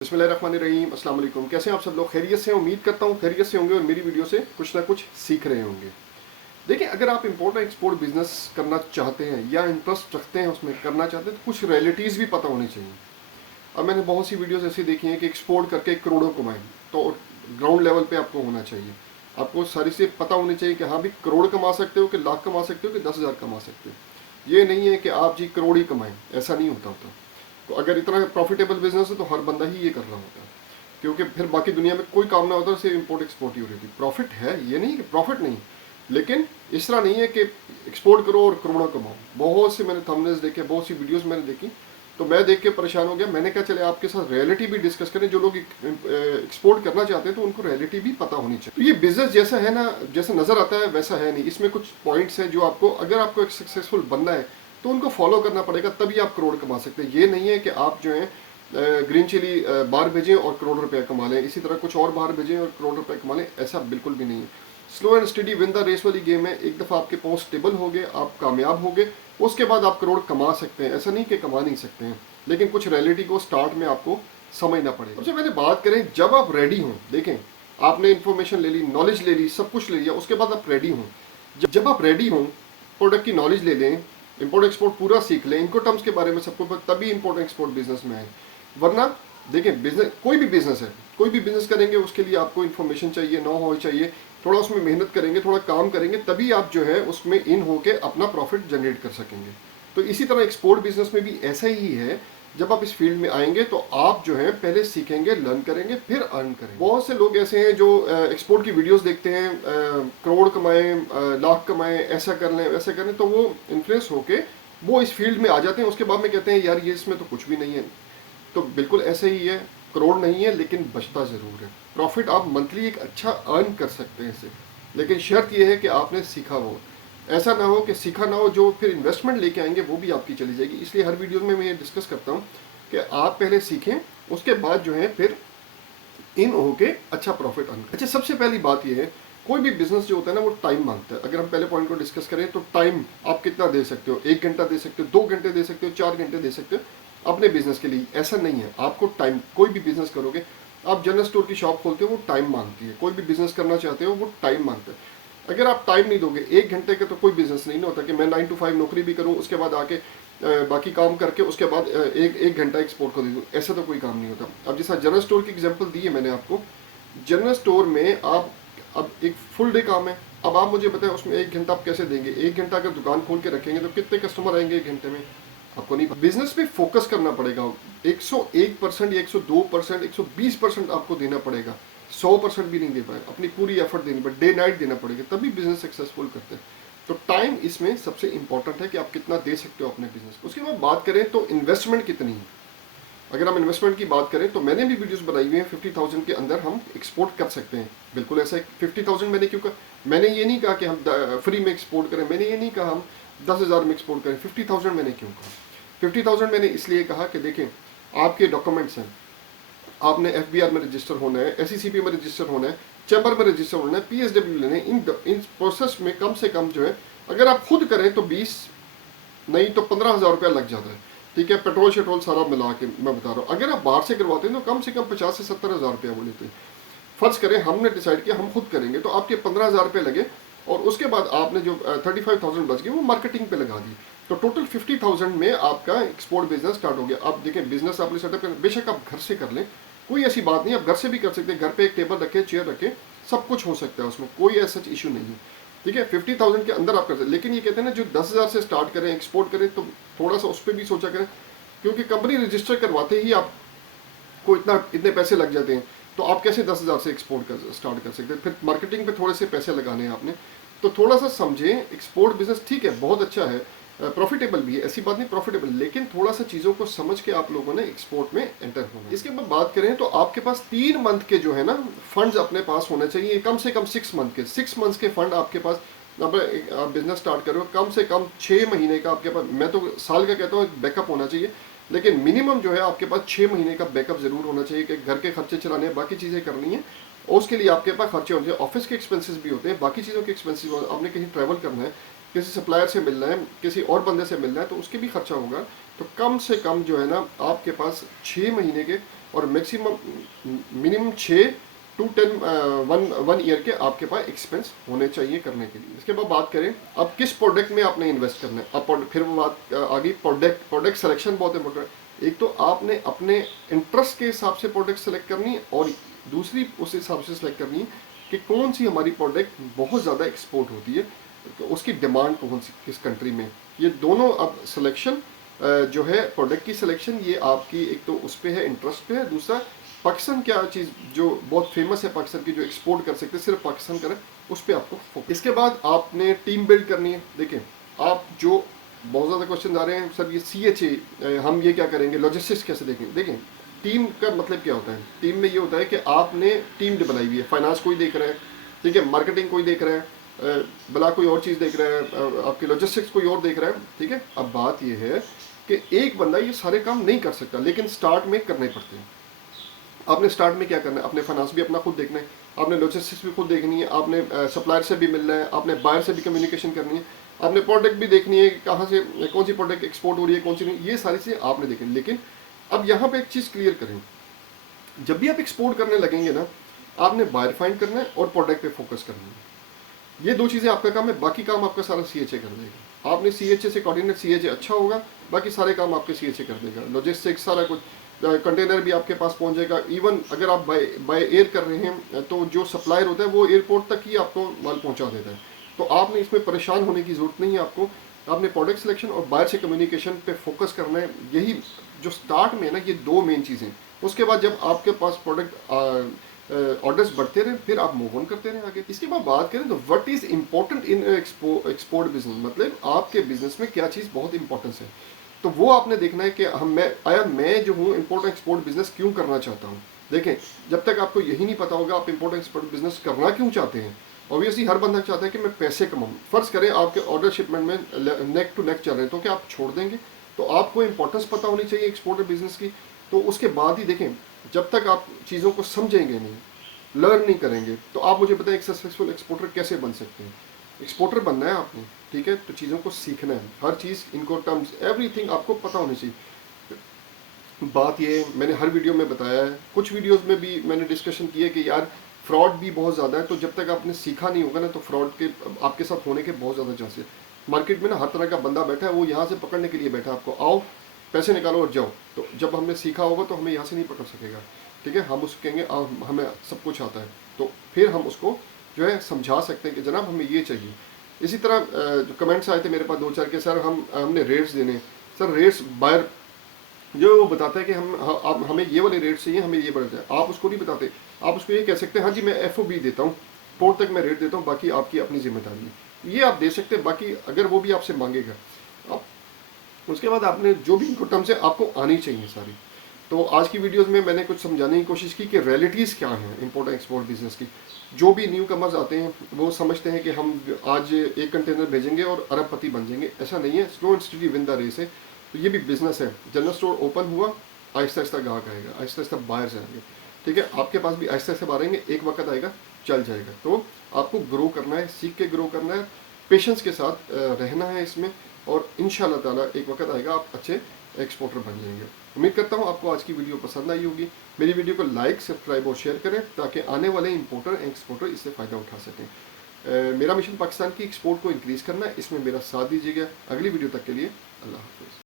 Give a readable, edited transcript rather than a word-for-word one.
बिस्मिल्लाहिर्रहमानिर्रहीम, अस्सलाम वालेकुम। कैसे हैं आप सब लोग? खैरियत से? उम्मीद करता हूँ खैरियत से होंगे और मेरी वीडियो से कुछ ना कुछ सीख रहे होंगे। देखिए, अगर आप इंपोर्ट और एक्सपोर्ट बिजनेस करना चाहते हैं या इंटरेस्ट रखते हैं उसमें करना चाहते हैं तो कुछ रियलिटीज़ भी पता होनी चाहिए। अब मैंने बहुत सी वीडियोस ऐसी देखी हैं कि एक्सपोर्ट करके करोड़ों कमाएं, तो ग्राउंड लेवल पे आपको होना चाहिए। आपको सारी से पता होनी चाहिए कि हाँ भी करोड़ कमा सकते हो कि लाख कमा सकते हो कि 10,000 कमा सकते हो। ये नहीं है कि आप जी करोड़ ही कमाएं, ऐसा नहीं होता। तो अगर इतना प्रॉफिटेबल बिजनेस है तो हर बंदा ही ये कर रहा होता है, क्योंकि फिर बाकी दुनिया में कोई काम ना होता, सिर्फ इंपोर्ट एक्सपोर्ट ही हो रही थी। प्रॉफिट है, ये नहीं कि प्रॉफिट नहीं, लेकिन इस तरह नहीं है कि एक्सपोर्ट करो और करोड़ों कमाओ। बहुत से मैंने थंबनेल्स देखे, बहुत सी वीडियोस मैंने देखी, तो मैं देख के परेशान हो गया। मैंने कहा चले आपके साथ रियलिटी भी डिस्कस करें। जो लोग एक्सपोर्ट करना चाहते हैं तो उनको रियलिटी भी पता होनी चाहिए। तो ये बिजनेस जैसा है ना, जैसा नजर आता है वैसा है नहीं। इसमें कुछ पॉइंट्स हैं जो आपको, अगर आपको एक सक्सेसफुल बनना है तो उनको फॉलो करना पड़ेगा, तभी आप करोड़ कमा सकते हैं। ये नहीं है कि आप जो है ग्रीन चिली बाहर भेजें और करोड़ रुपया कमा लें, इसी तरह कुछ और बाहर भेजें और करोड़ रुपया कमा लें, ऐसा बिल्कुल भी नहीं है। Slow and steady win the race वाली गेम है। एक दफ़ा आपके पास स्टेबल हो गए, आप कामयाब हो गए, उसके बाद आप करोड़ कमा सकते हैं। ऐसा नहीं कि कमा नहीं सकते हैं, लेकिन कुछ रियलिटी को स्टार्ट में आपको समझना पड़ेगा। सबसे पहले बात करें, जब आप रेडी हों, देखें आपने इन्फॉर्मेशन ले ली, नॉलेज ले ली, सब कुछ ले लिया, उसके बाद आप रेडी हों। जब आप रेडी हों, प्रोडक्ट की नॉलेज ले लें, इंपोर्ट एक्सपोर्ट पूरा सीख लें, इनको टर्म्स के बारे में सबको, तभी इंपोर्ट एक्सपोर्ट बिजनेस में आए। वरना देखें, बिजनेस कोई भी बिजनेस है, कोई भी बिजनेस करेंगे उसके लिए आपको इन्फॉर्मेशन चाहिए, नो हाउ चाहिए, थोड़ा उसमें मेहनत करेंगे, थोड़ा काम करेंगे, तभी आप जो है उसमें इन होके अपना प्रॉफिट जनरेट कर सकेंगे। तो इसी तरह एक्सपोर्ट बिजनेस में भी ऐसा ही है। जब आप इस फील्ड में आएंगे तो आप जो है पहले सीखेंगे, लर्न करेंगे, फिर अर्न करेंगे। बहुत से लोग ऐसे हैं जो एक्सपोर्ट की वीडियोस देखते हैं, करोड़ कमाएं, लाख कमाएं, ऐसा कर लें वैसा कर लें, तो वो इन्फ्लुएंस होके वो इस फील्ड में आ जाते हैं। उसके बाद में कहते हैं यार ये इसमें तो कुछ भी नहीं है। तो बिल्कुल ऐसे ही है, करोड़ नहीं है लेकिन बचता ज़रूर है। प्रॉफिट आप मंथली एक अच्छा अर्न कर सकते हैं इससे, लेकिन शर्त यह है कि आपने सीखा हो। ऐसा ना हो कि सीखा ना हो, जो फिर इन्वेस्टमेंट लेके आएंगे वो भी आपकी चली जाएगी। इसलिए हर वीडियो में मैं ये डिस्कस करता हूँ कि आप पहले सीखें, उसके बाद जो है फिर इन होके अच्छा प्रॉफिट अर्न करें। अच्छा, सबसे पहली बात यह है, कोई भी बिजनेस जो होता है ना वो टाइम मांगता है। अगर हम पहले पॉइंट को डिस्कस करें तो टाइम आप कितना दे सकते हो? 1 घंटा दे सकते हो, 2 घंटे दे सकते हो, 4 घंटे दे सकते हो अपने बिजनेस के लिए। ऐसा नहीं है, आपको टाइम, कोई भी बिजनेस करोगे, आप जनरल स्टोर की शॉप खोलते हो वो टाइम मांगती है। कोई भी बिजनेस करना चाहते हो वो टाइम मांगता है। अगर आप टाइम नहीं दोगे, 1 घंटे का तो कोई बिजनेस नहीं होता कि मैं 9 to 5 नौकरी भी करूं, उसके बाद आके बाकी काम करके उसके बाद एक घंटा एक्सपोर्ट को दे दूँ। ऐसा तो कोई काम नहीं होता। अब जैसा जनरल स्टोर की एग्जांपल दी है मैंने आपको, जनरल स्टोर में आप, अब एक फुल डे काम है, अब आप मुझे बताएं उसमें 1 घंटा आप कैसे देंगे? 1 घंटा अगर दुकान खोल के रखेंगे तो कितने कस्टमर आएंगे 1 घंटे में? आपको नहीं। बिजनेस पे फोकस करना पड़ेगा। 101% या 102%, 120% आपको देना पड़ेगा। 100% भी नहीं दे पाए, अपनी पूरी एफर्ट देनी पड़े, डे नाइट देना पड़ेगा, तभी बिजनेस सक्सेसफुल करते हैं। तो टाइम इसमें सबसे इंपॉर्टेंट है कि आप कितना दे सकते हो अपने बिजनेस को। उसके बाद बात करें तो इन्वेस्टमेंट कितनी है। अगर हम इन्वेस्टमेंट की बात करें तो मैंने भी वीडियोस बनाई हुई हैं, 50,000 के अंदर हम एक्सपोर्ट कर सकते हैं। बिल्कुल ऐसा है। 50,000 मैंने क्यों कहा? मैंने ये नहीं कहा कि हम फ्री में एक्सपोर्ट करें, मैंने ये नहीं कहा हम 10,000 में एक्सपोर्ट करें। 50,000 मैंने क्यों कहा? 50,000 मैंने इसलिए कहा कि देखें, आपके डॉक्यूमेंट्स हैं, आपने FBR में रजिस्टर होना है, SECP में रजिस्टर होना है, चैम्बर में रजिस्टर होना है, PSW लेने, इन प्रोसेस में कम से कम जो है, अगर आप खुद करें तो 20 नहीं तो 15,000 रुपया लग जाता है। ठीक है, पेट्रोल शेट्रोल सारा मिला के मैं बता रहा हूँ। अगर आप बाहर से करवाते हैं तो कम से कम 50 से 70,000 रुपया वो लेते हैं। फर्ज करें हमने डिसाइड किया हम खुद करेंगे, तो आपके 15,000 रुपये लगे, और उसके बाद आपने जो 35,000 बच गए वो मार्केटिंग पे लगा दी, तो टोटल 50,000 में आपका एक्सपोर्ट बिजनेस स्टार्ट हो गया। अब देखें, बिजनेस आपने सेटअप कर, बेशक आप घर से कर लें, कोई ऐसी बात नहीं, आप घर से भी कर सकते हैं। घर पे एक टेबल रखे, चेयर रखे, सब कुछ हो सकता है उसमें, कोई ऐसा इशू नहीं है। ठीक है, 50,000 के अंदर आप कर सकते हैं। लेकिन ये कहते हैं ना, जो 10,000 से स्टार्ट करें एक्सपोर्ट करें, तो थोड़ा सा उस पर भी सोचा करें, क्योंकि कंपनी रजिस्टर करवाते ही आपको इतने पैसे लग जाते हैं, तो आप कैसे 10,000 से एक्सपोर्ट स्टार्ट कर सकते हैं? फिर मार्केटिंग पे थोड़े से पैसे लगाने हैं आपने। तो थोड़ा सा समझें, एक्सपोर्ट बिजनेस ठीक है, बहुत अच्छा है, प्रॉफिटेबल भी है, ऐसी बात नहीं, प्रॉफिटेबल, लेकिन थोड़ा सा चीज़ों को समझ के आप लोगों ने एक्सपोर्ट में एंटर होना है। इसके बाद बात करें तो आपके पास 3 मंथ के जो है ना फंड्स अपने पास होने चाहिए, कम से कम 6 मंथ के। 6 मंथ्स के फंड आपके पास, आप बिजनेस स्टार्ट करो, कम से कम 6 महीने का आपके पास, मैं तो साल का कहता हूँ बैकअप होना चाहिए, लेकिन मिनिमम जो है आपके पास 6 महीने का बैकअप जरूर होना चाहिए कि घर के खर्चे चलाने हैं, बाकी चीज़ें करनी है, और उसके लिए आपके पास खर्चे होते हैं। ऑफिस के एक्सपेंसेस भी होते हैं, बाकी चीज़ों के एक्सपेंसेस, आपने कहीं ट्रैवल करना है, किसी सप्लायर से मिलना है, किसी और बंदे से मिलना है, तो उसके भी खर्चा होगा। तो कम से कम जो है ना आपके पास 6 महीने के और maximum minimum 6 to 10 one year के आपके पास एक्सपेंस होने चाहिए करने के लिए। इसके बाद बात करें अब किस प्रोडक्ट में आपने इन्वेस्ट करना है। अब फिर वो बात आ गई प्रोडक्ट सिलेक्शन बहुत इंपॉर्टेंट है। एक तो आपने अपने इंटरेस्ट के हिसाब से प्रोडक्ट सेलेक्ट करनी है और दूसरी उस हिसाब से सेलेक्ट करनी है कि कौन सी हमारी प्रोडक्ट बहुत ज़्यादा एक्सपोर्ट होती है, तो उसकी डिमांड कौन सी किस कंट्री में। ये दोनों अब सिलेक्शन जो है प्रोडक्ट की सिलेक्शन, ये आपकी एक तो उस पर है, इंटरेस्ट पे है। दूसरा पाकिस्तान क्या चीज़ जो बहुत फेमस है पाकिस्तान की, जो एक्सपोर्ट कर सकते हैं सिर्फ पाकिस्तान करें, उस पर आपको फोकस। इसके बाद आपने टीम बिल्ड करनी है। देखिए आप जो बहुत ज़्यादा क्वेश्चन आ रहे हैं सर ये CHA हम ये क्या करेंगे, लॉजिस्टिक्स कैसे देखेंगे। देखें टीम का मतलब क्या होता है, टीम में ये होता है कि आपने टीम बनाई हुई है। फाइनेंस कोई देख रहा है, ठीक है, मार्केटिंग कोई देख रहा है, भला कोई और चीज़ देख रहा है, आपकी लॉजिस्टिक्स कोई और देख रहा है, ठीक है। अब बात ये है कि एक बंदा ये सारे काम नहीं कर सकता, लेकिन स्टार्ट में करने पड़ते हैं। आपने स्टार्ट में क्या करना है, अपने फाइनेंस भी अपना खुद देखना है, आपने लॉजिस्टिक्स भी खुद देखनी है, आपने सप्लायर से भी मिलना है, आपने बायर से भी कम्युनिकेशन करनी है, आपने प्रोडक्ट भी देखनी है कि कहाँ से कौन सी प्रोडक्ट एक्सपोर्ट हो रही है, कौन सी नहीं, ये सारी चीज़ें आपने देखनी है। लेकिन अब यहाँ पे एक चीज़ क्लियर करें, जब भी आप एक्सपोर्ट करने लगेंगे ना, आपने बायर फाइंड करना है और प्रोडक्ट पे फोकस करना है। ये दो चीज़ें आपका काम है, बाकी काम आपका सारा CHA कर देगा। आपने CHA से कोऑर्डिनेट, CHA अच्छा होगा, बाकी सारे काम आपके CHA कर देगा। लॉजिस्टिक्स सारा कुछ, कंटेनर भी आपके पास पहुंच जाएगा। इवन अगर आप बाय एयर कर रहे हैं तो जो सप्लायर होता है वो एयरपोर्ट तक ही आपको माल पहुंचा देता है। तो आपने इसमें परेशान होने की ज़रूरत नहीं है। आपने प्रोडक्ट सिलेक्शन और बायर से कम्युनिकेशन पे फोकस करना है। यही जो स्टार्ट में है ना, ये दो मेन चीज़ें। उसके बाद जब आपके पास प्रोडक्ट ऑर्डर्स बढ़ते रहे, फिर आप मूव ऑन करते रहे आगे। इसके बाद बात करें तो what is important in export business, मतलब आपके बिजनेस में क्या चीज़ बहुत इंपॉर्टेंस है, तो वो आपने देखना है कि मैं जो हूँ इम्पोर्ट एक्सपोर्ट बिजनेस क्यों करना चाहता हूँ। देखें जब तक आपको यही नहीं पता होगा आप इम्पोर्ट एक्सपोर्ट बिजनेस करना क्यों चाहते हैं। ऑब्वियसली हर बंदा चाहता है कि मैं पैसे कमाऊँ। फ़र्ज़ करें आपके ऑर्डर शिपमेंट में नेक टू नेक चल रहे हैं, तो क्या आप छोड़ देंगे। तो आपको इंपॉर्टेंस पता होनी चाहिए एक्सपोर्ट बिजनेस की। तो उसके बाद ही देखें, जब तक आप चीज़ों को समझेंगे नहीं, लर्न नहीं करेंगे, तो आप मुझे बताएं एक सक्सेसफुल एक्सपोर्टर कैसे बन सकते हैं। एक्सपोर्टर बनना है आपने, ठीक है, तो चीज़ों को सीखना है, हर चीज़ इनको टर्म्स एवरीथिंग आपको पता होनी चाहिए। बात ये मैंने हर वीडियो में बताया है, कुछ वीडियोस में भी मैंने डिस्कशन किया कि यार फ्रॉड भी बहुत ज़्यादा है। तो जब तक आपने सीखा नहीं होगा ना, तो फ्रॉड के आपके साथ होने के बहुत ज़्यादा चांसेस। मार्केट में ना हर तरह का बंदा बैठा है, वो यहाँ से पकड़ने के लिए बैठा है आपको, आओ पैसे निकालो और जाओ। तो जब हमने सीखा होगा तो हमें यहाँ से नहीं पकड़ सकेगा, ठीक है। हम उसको कहेंगे हमें सब कुछ आता है, तो फिर हम उसको जो है समझा सकते हैं कि जनाब हमें ये चाहिए। इसी तरह जो कमेंट्स आए थे मेरे पास 2-4 के, सर हमने रेट्स देने। सर रेट्स बायर जो वो बताता है कि हमें ये वाले रेट चाहिए, हमें ये बढ़ता है, आप उसको नहीं बताते। आप उसको ये कह सकते हैं हाँ जी मैं FOB देता हूँ, पोर्ट तक मैं रेट देता हूँ, बाकी आपकी अपनी जिम्मेदारी है, ये आप दे सकते हैं। बाकी अगर वो भी आपसे मांगेगा, आप उसके बाद आपने जो भी इनको टर्म्स है आपको आनी चाहिए सारी। तो आज की वीडियोस में मैंने कुछ समझाने की कोशिश की कि रियलिटीज़ क्या हैं इम्पोर्ट एक्सपोर्ट बिजनेस की। जो भी न्यू कमर्स आते हैं वो समझते हैं कि हम आज एक कंटेनर भेजेंगे और अरबपति बन जाएंगे, ऐसा नहीं है। Slow and steady win the race है। तो ये भी बिजनेस है। जनरल स्टोर ओपन हुआ, आहिस्ता आहिस्ता ग्राहक आएगा, आहिस्ता आहिस्ता बायर्स आएंगे, ठीक है। आपके पास भी आहिस्ता आहिस्ता बाहर एक वक्त आएगा चल जाएगा। तो आपको ग्रो करना है, सीख के ग्रो करना है, पेशेंस के साथ रहना है इसमें, और इंशाल्लाह ताला एक वक्त आएगा आप अच्छे एक्सपोर्टर बन जाएंगे। उम्मीद करता हूँ आपको आज की वीडियो पसंद आई होगी। मेरी वीडियो को लाइक, सब्सक्राइब और शेयर करें ताकि आने वाले इंपोर्टर एक्सपोर्टर इससे फ़ायदा उठा सकें। मेरा मिशन पाकिस्तान की एक्सपोर्ट को इंक्रीज़ करना है, इसमें मेरा साथ दीजिएगा। अगली वीडियो तक के लिए अल्लाह हाफ़िज़।